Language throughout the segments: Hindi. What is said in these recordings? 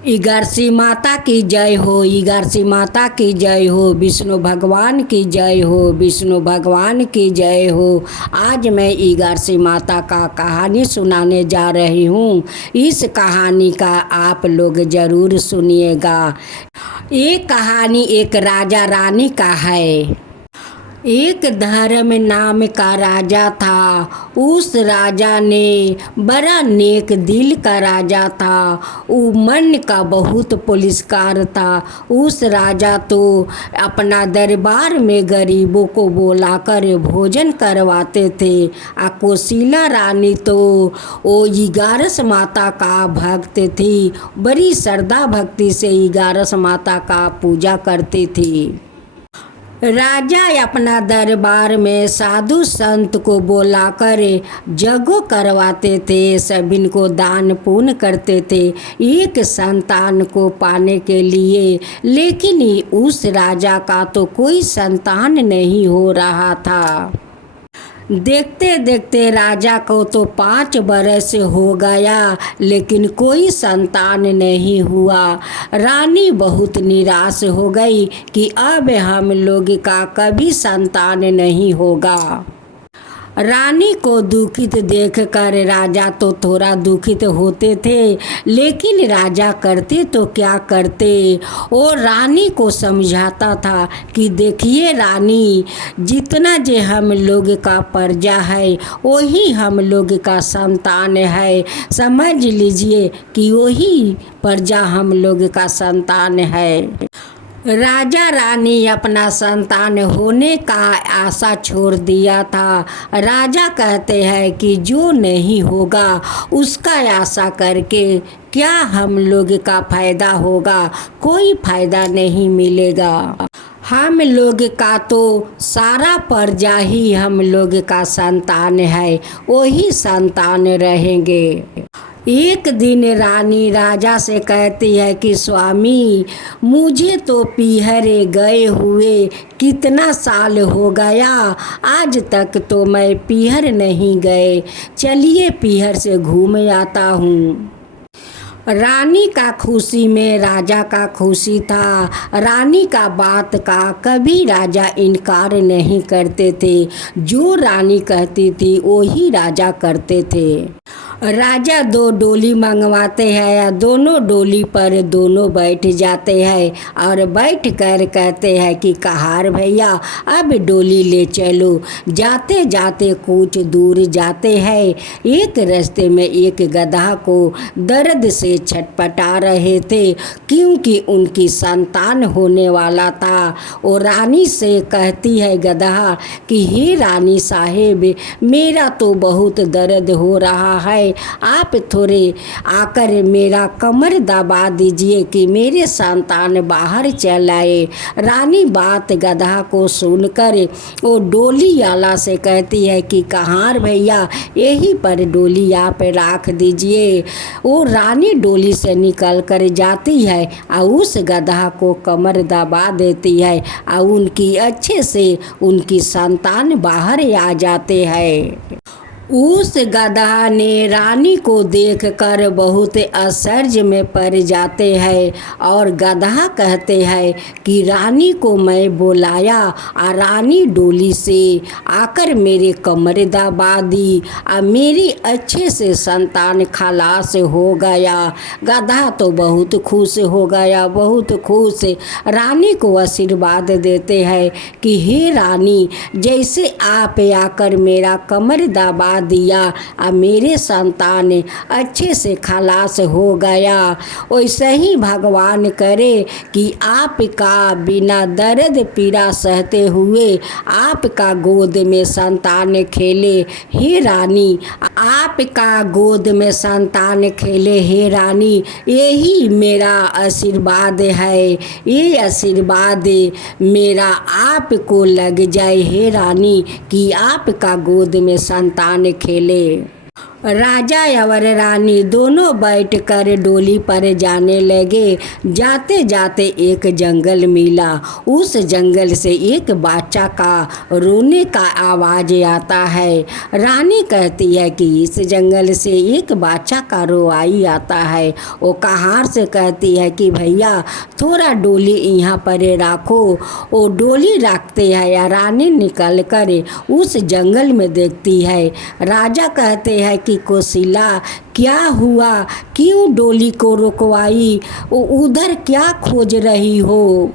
ईगारसी माता की जय हो, ईगारसी माता की जय हो, विष्णु भगवान की जय हो, विष्णु भगवान की जय हो। आज मैं ईगारसी माता का कहानी सुनाने जा रही हूँ। इस कहानी का आप लोग ज़रूर सुनिएगा। ये कहानी एक राजा रानी का है। एक धर्म नाम का राजा था। उस राजा ने बड़ा नेक दिल का राजा था। वो मन का बहुत पुलिसकार था। उस राजा तो अपना दरबार में गरीबों को बुलाकर भोजन करवाते थे। कोशिला रानी तो वो ईगारस माता का भक्त थी। बड़ी श्रद्धा भक्ति से ईगारस माता का पूजा करती थी। राजा अपना दरबार में साधु संत को बुलाकर जगो करवाते थे। सभी को दान पुण्य करते थे एक संतान को पाने के लिए। लेकिन उस राजा का तो कोई संतान नहीं हो रहा था। देखते देखते राजा को तो 5 बरस हो गया, लेकिन कोई संतान नहीं हुआ। रानी बहुत निराश हो गई कि अब हम लोग का कभी संतान नहीं होगा। रानी को दुखित देखकर राजा तो थोड़ा दुखित होते थे, लेकिन राजा करते तो क्या करते। और रानी को समझाता था कि देखिए रानी, जितना जे हम लोग का प्रजा है वही हम लोग का संतान है। समझ लीजिए कि वही प्रजा हम लोग का संतान है। राजा रानी अपना संतान होने का आशा छोड़ दिया था। राजा कहते हैं कि जो नहीं होगा उसका आशा करके क्या हम लोग का फायदा होगा, कोई फायदा नहीं मिलेगा। हम लोग का तो सारा प्रजा ही हम लोग का संतान है, वही संतान रहेंगे। एक दिन रानी राजा से कहती है कि स्वामी, मुझे तो पीहरे गए हुए कितना साल हो गया, आज तक तो मैं पीहर नहीं गए। चलिए पीहर से घूम आता हूँ। रानी का खुशी में राजा का खुशी था। रानी का बात का कभी राजा इनकार नहीं करते थे। जो रानी कहती थी वही राजा करते थे। राजा 2 डोली मंगवाते हैं या दोनों डोली पर दोनों बैठ जाते हैं और बैठ कर कहते हैं कि कहार भैया अब डोली ले चलो। जाते जाते कुछ दूर जाते हैं। एक रास्ते में एक गधा को दर्द से छटपटा रहे थे, क्योंकि उनकी संतान होने वाला था। और रानी से कहती है गधा कि हे रानी साहेब, मेरा तो बहुत दर्द हो रहा है, आप थोड़े आकर मेरा कमर दबा दीजिए कि मेरे संतान बाहर चल आए। रानी बात गधा को सुनकर वो डोली आला से कहती है कि कहार भैया यहीं पर डोली आप रख दीजिए। वो रानी डोली से निकल कर जाती है और उस गधा को कमर दबा देती है और उनकी अच्छे से उनकी संतान बाहर आ जाते हैं। उस गधा ने रानी को देखकर बहुत आश्चर्य में पड़ जाते हैं और गधा कहते हैं कि रानी को मैं बुलाया और रानी डोली से आकर मेरे कमर दबा दी और मेरी अच्छे से संतान खलास हो गया। गधा तो बहुत खुश हो गया, बहुत खुश। रानी को आशीर्वाद देते हैं कि हे रानी, जैसे आप आकर मेरा कमर दबा दिया और मेरे संतान अच्छे से खलास हो गया, वैसे ही भगवान करे कि आपका बिना दर्द पीड़ा सहते हुए आपका गोद में संतान खेले। हे रानी, आपका गोद में संतान खेले हे रानी, यही मेरा आशीर्वाद है। ये आशीर्वाद मेरा आपको लग जाए हे रानी कि आपका गोद में संतान खेले। राजा और रानी दोनों बैठकर डोली पर जाने लगे। जाते जाते एक जंगल मिला। उस जंगल से एक बच्चा का रोने का आवाज़ आता है। रानी कहती है कि इस जंगल से एक बच्चा का रोवाई आता है। वो कहार से कहती है कि भैया थोड़ा डोली यहाँ पर रखो। वो डोली रखते हैं या रानी निकल कर उस जंगल में देखती है। राजा कहते हैं कि कोशिला क्या हुआ, क्यों डोली को रुकवाई, उधर क्या खोज रही हो।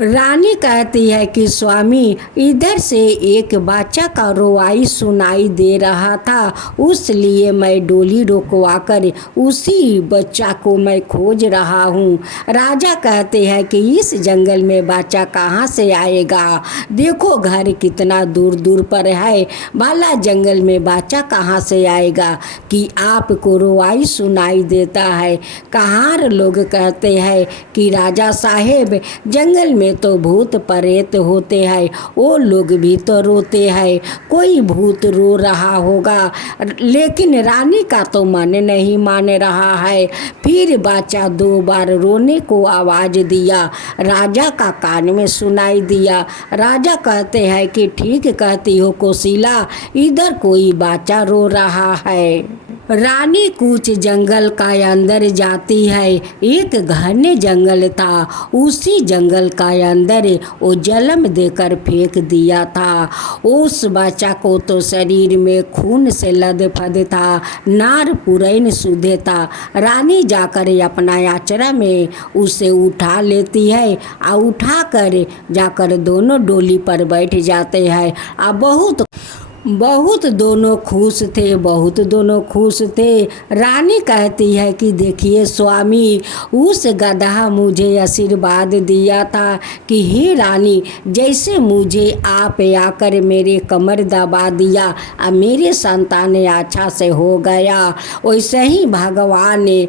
रानी कहती है कि स्वामी इधर से एक बच्चा का रोवाई सुनाई दे रहा था, उसलिए मैं डोली रुकवा कर उसी बच्चा को मैं खोज रहा हूँ। राजा कहते हैं कि इस जंगल में बच्चा कहाँ से आएगा, देखो घर कितना दूर दूर पर है, भला जंगल में बच्चा कहाँ से आएगा कि आपको रोवाई सुनाई देता है। कहार लोग कहते हैं कि राजा साहेब जंगल में तो भूत प्रेत होते हैं, वो लोग भी तो रोते हैं, कोई भूत रो रहा होगा। लेकिन रानी का तो मन नहीं मान रहा है। फिर बच्चा 2 बार रोने को आवाज़ दिया। राजा का कान में सुनाई दिया। राजा कहते हैं कि ठीक कहती हो कोशिला, इधर कोई बच्चा रो रहा है। रानी कुछ जंगल का अंदर जाती है। एक घने जंगल था, उसी जंगल का अंदर वो जलम देकर फेंक दिया था। उस बच्चा को तो शरीर में खून से लथपथ था, नार पुरैन सूधे था। रानी जाकर अपना आचरा में उसे उठा लेती है और उठा कर जाकर दोनों डोली पर बैठ जाते हैं। अब बहुत दोनों खुश थे, बहुत दोनों खुश थे। रानी कहती है कि देखिए स्वामी, उस गधा मुझे आशीर्वाद दिया था कि हे रानी, जैसे मुझे आप आकर मेरे कमर दबा दिया और मेरे संतान अच्छा से हो गया, वैसे ही भगवान ने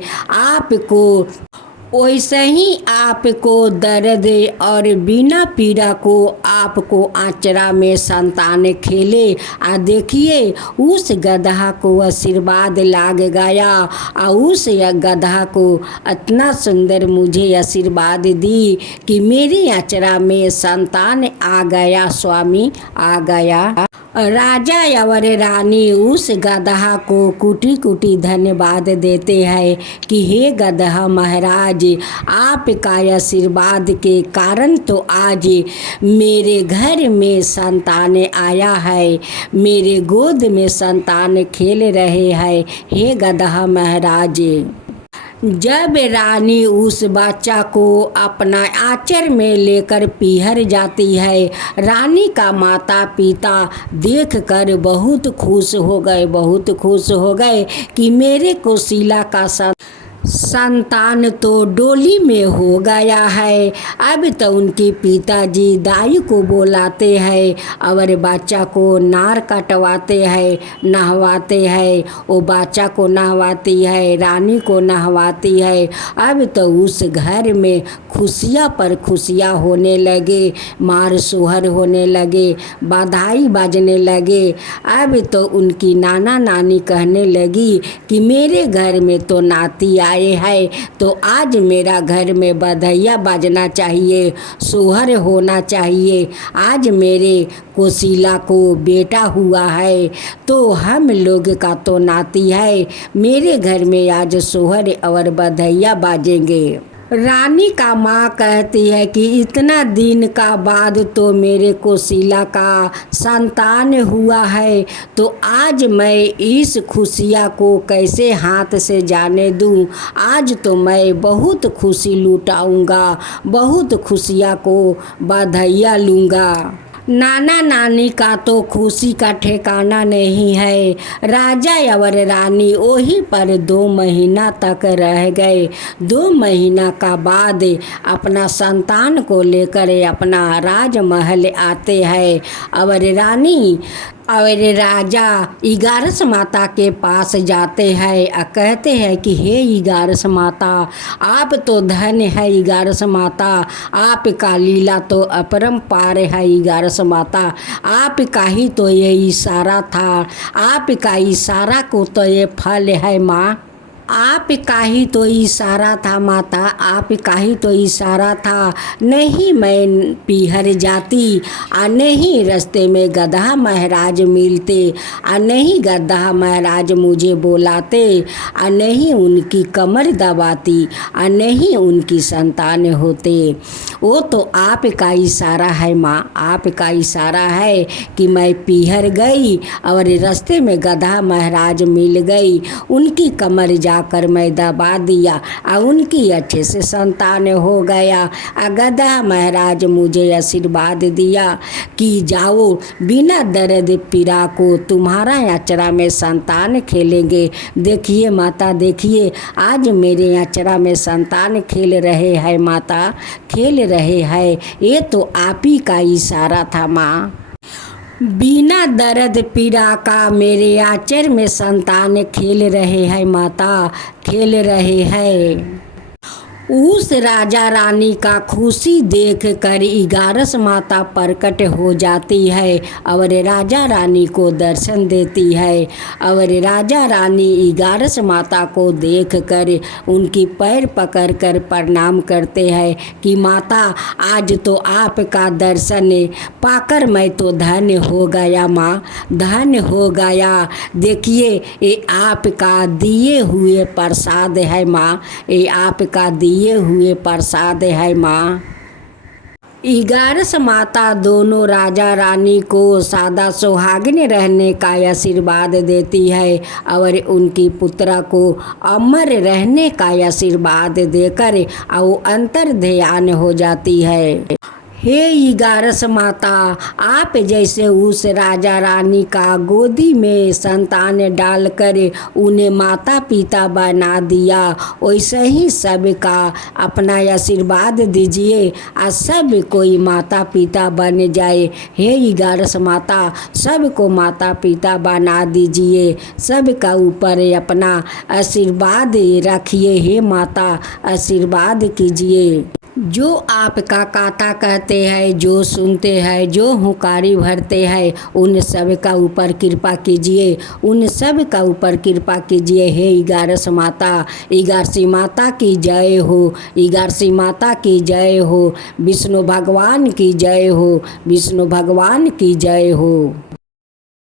वैसे ही आपको दर्द और बिना पीड़ा को आपको आचरा में संतान खेले। आ देखिए उस गधा को आशीर्वाद लाग गया और उस गधा को इतना सुंदर मुझे आशीर्वाद दी कि मेरी आचरा में संतान आ गया, स्वामी आ गया। राजा और रानी उस गधा को कुटी कुटी धन्यवाद देते हैं कि हे गधा महाराज, आपका आशीर्वाद के कारण तो आज मेरे घर में संतान आया है, मेरे गोद में संतान खेल रहे हैं, हे गधा महाराज। जब रानी उस बच्चा को अपना आंचल में लेकर पीहर जाती है, रानी का माता पिता देखकर बहुत खुश हो गए, बहुत खुश हो गए कि मेरे कोशिला का संतान तो डोली में हो गया है। अब तो उनके पिताजी दाई को बुलाते हैं और बच्चा को नार कटवाते हैं, नहवाते हैं। वो बच्चा को नहवाती है, रानी को नहवाती है। अब तो उस घर में खुशियाँ पर खुशियाँ होने लगे, मार सोहर होने लगे, बधाई बाजने लगे। अब तो उनकी नाना नानी कहने लगी कि मेरे घर में तो नाती आए है, तो आज मेरा घर में बधैया बाजना चाहिए, सोहर होना चाहिए। आज मेरे कोशिला को बेटा हुआ है, तो हम लोग का तो नाती है, मेरे घर में आज सोहर और बधैया बाजेंगे। रानी का माँ कहती है कि इतना दिन का बाद तो मेरे कोशिला का संतान हुआ है, तो आज मैं इस खुशियाँ को कैसे हाथ से जाने दूँ। आज तो मैं बहुत खुशी लुटाऊँगा, बहुत खुशियाँ को बधाइयाँ लूँगा। नाना नानी का तो खुशी का ठिकाना नहीं है। राजा और रानी वहीं पर 2 महीना तक रह गए। 2 महीना का बाद अपना संतान को लेकर अपना राजमहल आते हैं और रानी और राजा इगारस माता के पास जाते हैं और कहते हैं कि हे इगारस माता, आप तो धन है इगारस माता, आपका लीला तो अपरंपार है इगारस माता, आपका ही तो ये इशारा था, आपका इशारा को तो ये फल है माँ। आपका ही तो इशारा था माता, आपका ही तो इशारा था, नहीं मैं पीहर जाती आ नहीं रास्ते में गधा महाराज मिलते, आ नहीं गधा महाराज मुझे बुलाते, आ नहीं उनकी कमर दबाती, आ नहीं उनकी संतान होते। वो तो आपका इशारा है माँ, आपका इशारा है कि मैं पीहर गई और रास्ते में गधा महाराज मिल गई, उनकी कमर जाकर मैं दबा दिया और उनकी अच्छे से संतान हो गया। गधा महाराज मुझे आशीर्वाद दिया कि जाओ बिना दर्द पीड़ा को तुम्हारा अचरा में संतान खेलेंगे। देखिए माता, देखिए आज मेरे अचरा में संतान खेल रहे हैं माता, खेल रहे हैं। ये तो आप ही का इशारा था माँ। बिना दर्द पीड़ा का मेरे आचर में संतान खेल रहे हैं माता, खेल रहे हैं। उस राजा रानी का खुशी देख कर इगारस माता प्रकट हो जाती है और राजा रानी को दर्शन देती है। और राजा रानी इगारस माता को देख कर उनकी पैर पकड़ कर प्रणाम करते हैं कि माता आज तो आपका दर्शन पाकर मैं तो धन्य हो गया माँ, धन्य हो गया। देखिए ये आपका दिए हुए प्रसाद है माँ, ये आपका दिए हुए प्रसाद है माँ। इगारस माता दोनों राजा रानी को सादा सुहागिन रहने का आशीर्वाद देती है और उनकी पुत्रा को अमर रहने का आशीर्वाद देकर वो अंतर ध्यान हो जाती है। हे इगारस माता, आप जैसे उस राजा रानी का गोदी में संतान डालकर उन्हें माता पिता बना दिया, वैसे ही सबका अपना आशीर्वाद दीजिए और सब कोई माता पिता बन जाए। हे इगारस माता, सबको माता पिता बना दीजिए, सबका ऊपर अपना आशीर्वाद रखिए। हे माता आशीर्वाद कीजिए। जो आपका काता कहते हैं, जो सुनते हैं, जो हुकारी भरते हैं, उन सब का ऊपर कृपा कीजिए, उन सब का ऊपर कृपा कीजिए। हे इगारस माता, इगारसी माता की जय हो, इगारसी माता की जय हो, विष्णु भगवान की जय हो, विष्णु भगवान की जय हो।